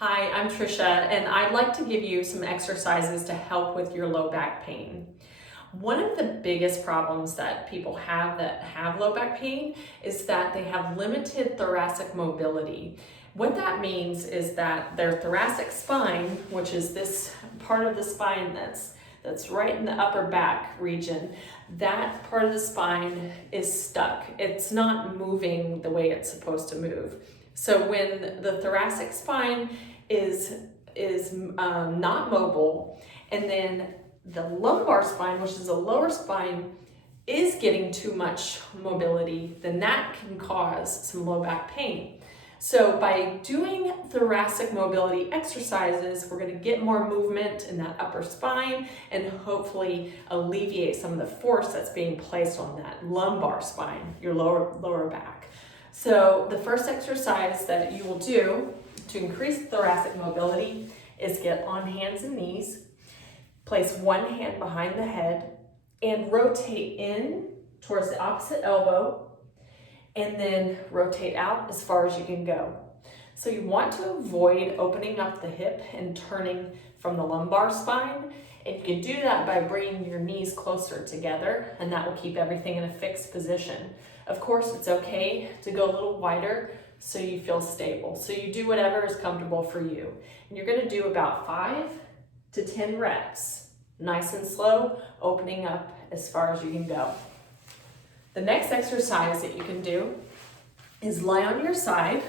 Hi, I'm Trisha, and I'd like to give you some exercises to help with your low back pain. One of the biggest problems that people have that have low back pain is that they have limited thoracic mobility. What that means is that their thoracic spine, which is this part of the spine that's right in the upper back region, that part of the spine is stuck. It's not moving the way it's supposed to move. So when the thoracic spine is not mobile, and then the lumbar spine, which is the lower spine, is getting too much mobility, then that can cause some low back pain. So by doing thoracic mobility exercises, we're going to get more movement in that upper spine and hopefully alleviate some of the force that's being placed on that lumbar spine, your lower back. So the first exercise that you will do to increase thoracic mobility is get on hands and knees, place one hand behind the head, and rotate in towards the opposite elbow, and then rotate out as far as you can go. So you want to avoid opening up the hip and turning from the lumbar spine, and you can do that by bringing your knees closer together, and that will keep everything in a fixed position. Of course, it's okay to go a little wider so you feel stable. So you do whatever is comfortable for you. And you're going to do about 5 to 10 reps, nice and slow, opening up as far as you can go. The next exercise that you can do is lie on your side,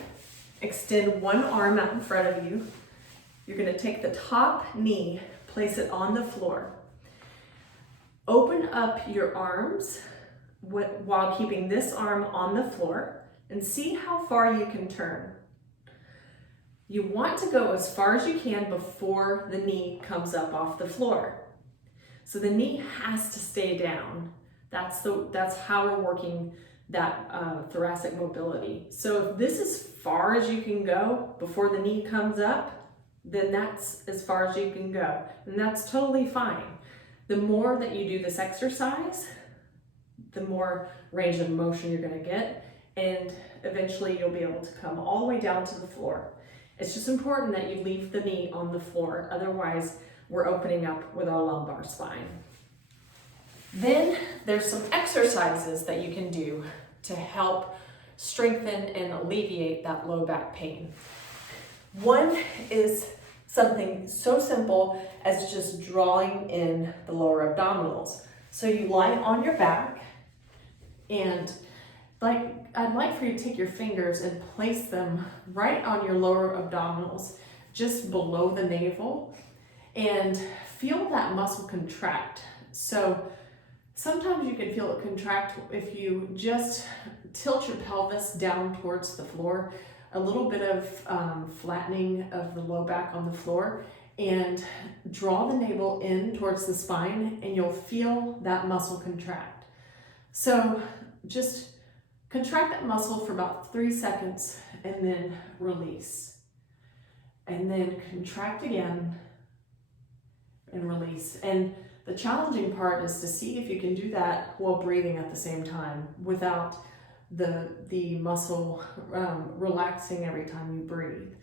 extend one arm out in front of you. You're going to take the top knee, place it on the floor. Open up your arms while keeping this arm on the floor and see how far you can turn. You want to go as far as you can before the knee comes up off the floor. So the knee has to stay down. That's how we're working that thoracic mobility. So if this is as far as you can go before the knee comes up, then that's as far as you can go. And that's totally fine. The more that you do this exercise, the more range of motion you're going to get, and eventually you'll be able to come all the way down to the floor. It's just important that you leave the knee on the floor, otherwise we're opening up with our lumbar spine. Then there's some exercises that you can do to help strengthen and alleviate that low back pain. One is something so simple as just drawing in the lower abdominals. So you lie on your back, and I'd like for you to take your fingers and place them right on your lower abdominals, just below the navel, and feel that muscle contract. So sometimes you can feel it contract if you just tilt your pelvis down towards the floor, a little bit of flattening of the low back on the floor, and draw the navel in towards the spine, and you'll feel that muscle contract. So just contract that muscle for about 3 seconds and then release. And then contract again and release. And the challenging part is to see if you can do that while breathing at the same time without the muscle relaxing every time you breathe.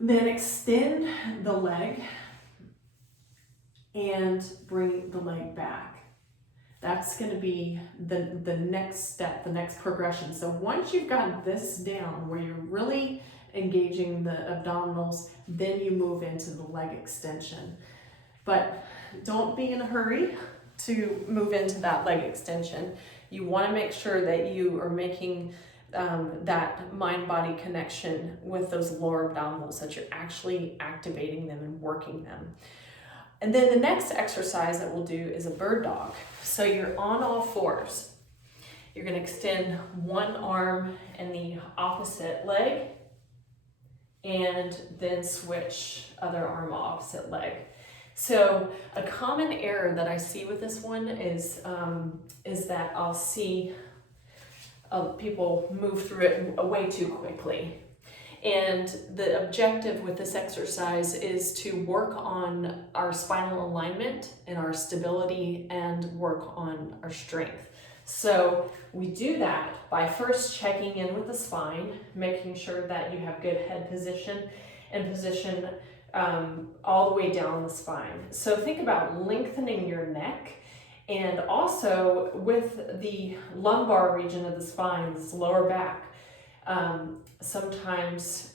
Then extend the leg and bring the leg back. That's going to be the next step, the next progression. So once you've got this down where you're really engaging the abdominals, then you move into the leg extension. But don't be in a hurry to move into that leg extension. You want to make sure that you are making that mind-body connection with those lower abdominals, that you're actually activating them and working them. And then the next exercise that we'll do is a bird dog. So you're on all fours. You're going to extend one arm and the opposite leg, and then switch other arm, opposite leg. So a common error that I see with this one is that I'll see people move through it way too quickly. And the objective with this exercise is to work on our spinal alignment and our stability and work on our strength. So we do that by first checking in with the spine, making sure that you have good head position, and position all the way down the spine. So think about lengthening your neck, and also with the lumbar region of the spine, this lower back. Sometimes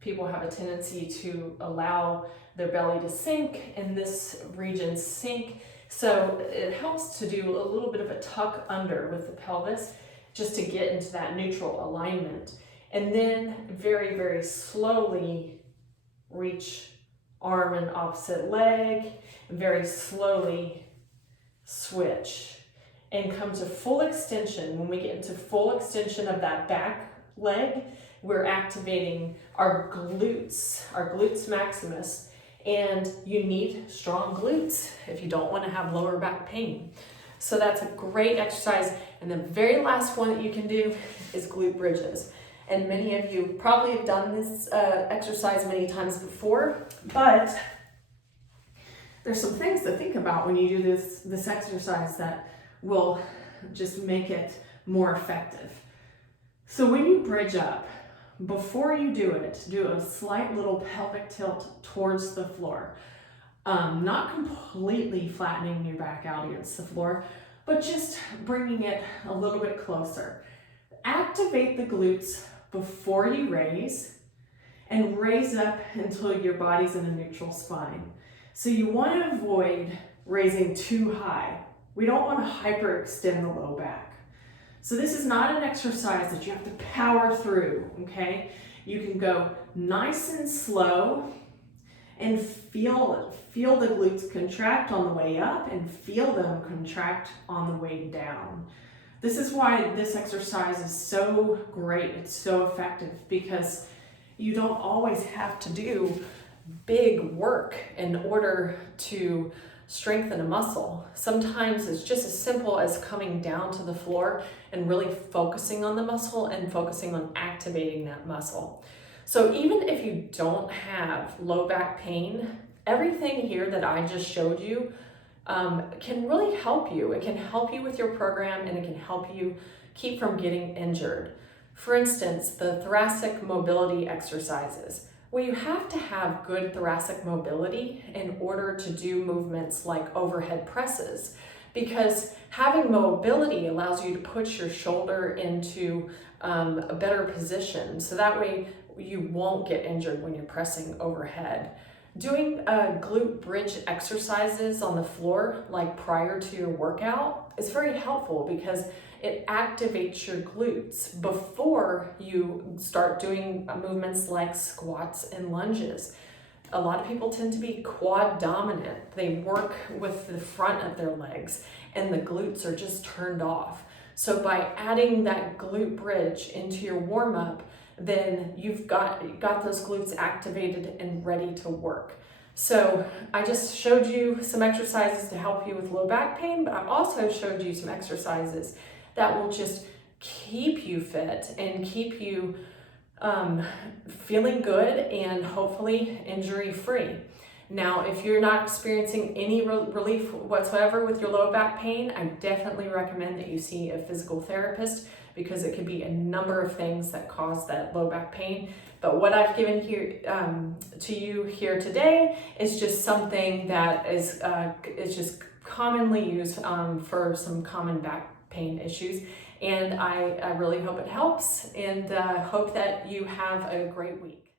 people have a tendency to allow their belly to sink and this region sink. So it helps to do a little bit of a tuck under with the pelvis just to get into that neutral alignment. And then very, very slowly reach arm and opposite leg, and very slowly switch and come to full extension. When we get into full extension of that back leg, we're activating our glutes maximus, and you need strong glutes if you don't want to have lower back pain. So that's a great exercise. And the very last one that you can do is glute bridges. And many of you probably have done this exercise many times before, but there's some things to think about when you do this exercise that will just make it more effective. So when you bridge up, before you do it, do a slight little pelvic tilt towards the floor. Not completely flattening your back out against the floor, but just bringing it a little bit closer. Activate the glutes before you raise, and raise up until your body's in a neutral spine. So you want to avoid raising too high. We don't want to hyperextend the low back. So this is not an exercise that you have to power through, okay? You can go nice and slow and feel the glutes contract on the way up and feel them contract on the way down. This is why this exercise is so great, it's so effective, because you don't always have to do big work in order to strengthen a muscle. Sometimes it's just as simple as coming down to the floor and really focusing on the muscle and focusing on activating that muscle. So even if you don't have low back pain, everything here that I just showed you can really help you. It can help you with your program, and it can help you keep from getting injured. For instance, the thoracic mobility exercises. Well, you have to have good thoracic mobility in order to do movements like overhead presses, because having mobility allows you to put your shoulder into a better position. So that way you won't get injured when you're pressing overhead. Doing glute bridge exercises on the floor, like prior to your workout, is very helpful because it activates your glutes before you start doing movements like squats and lunges. A lot of people tend to be quad dominant. They work with the front of their legs and the glutes are just turned off. So by adding that glute bridge into your warm-up, then you've got those glutes activated and ready to work. So I just showed you some exercises to help you with low back pain, but I also showed you some exercises that will just keep you fit and keep you feeling good and hopefully injury-free. Now, if you're not experiencing any relief whatsoever with your low back pain, I definitely recommend that you see a physical therapist, because it could be a number of things that cause that low back pain. But what I've given here to you here today is just something that is just commonly used for some common back pain issues. And I really hope it helps, and hope that you have a great week.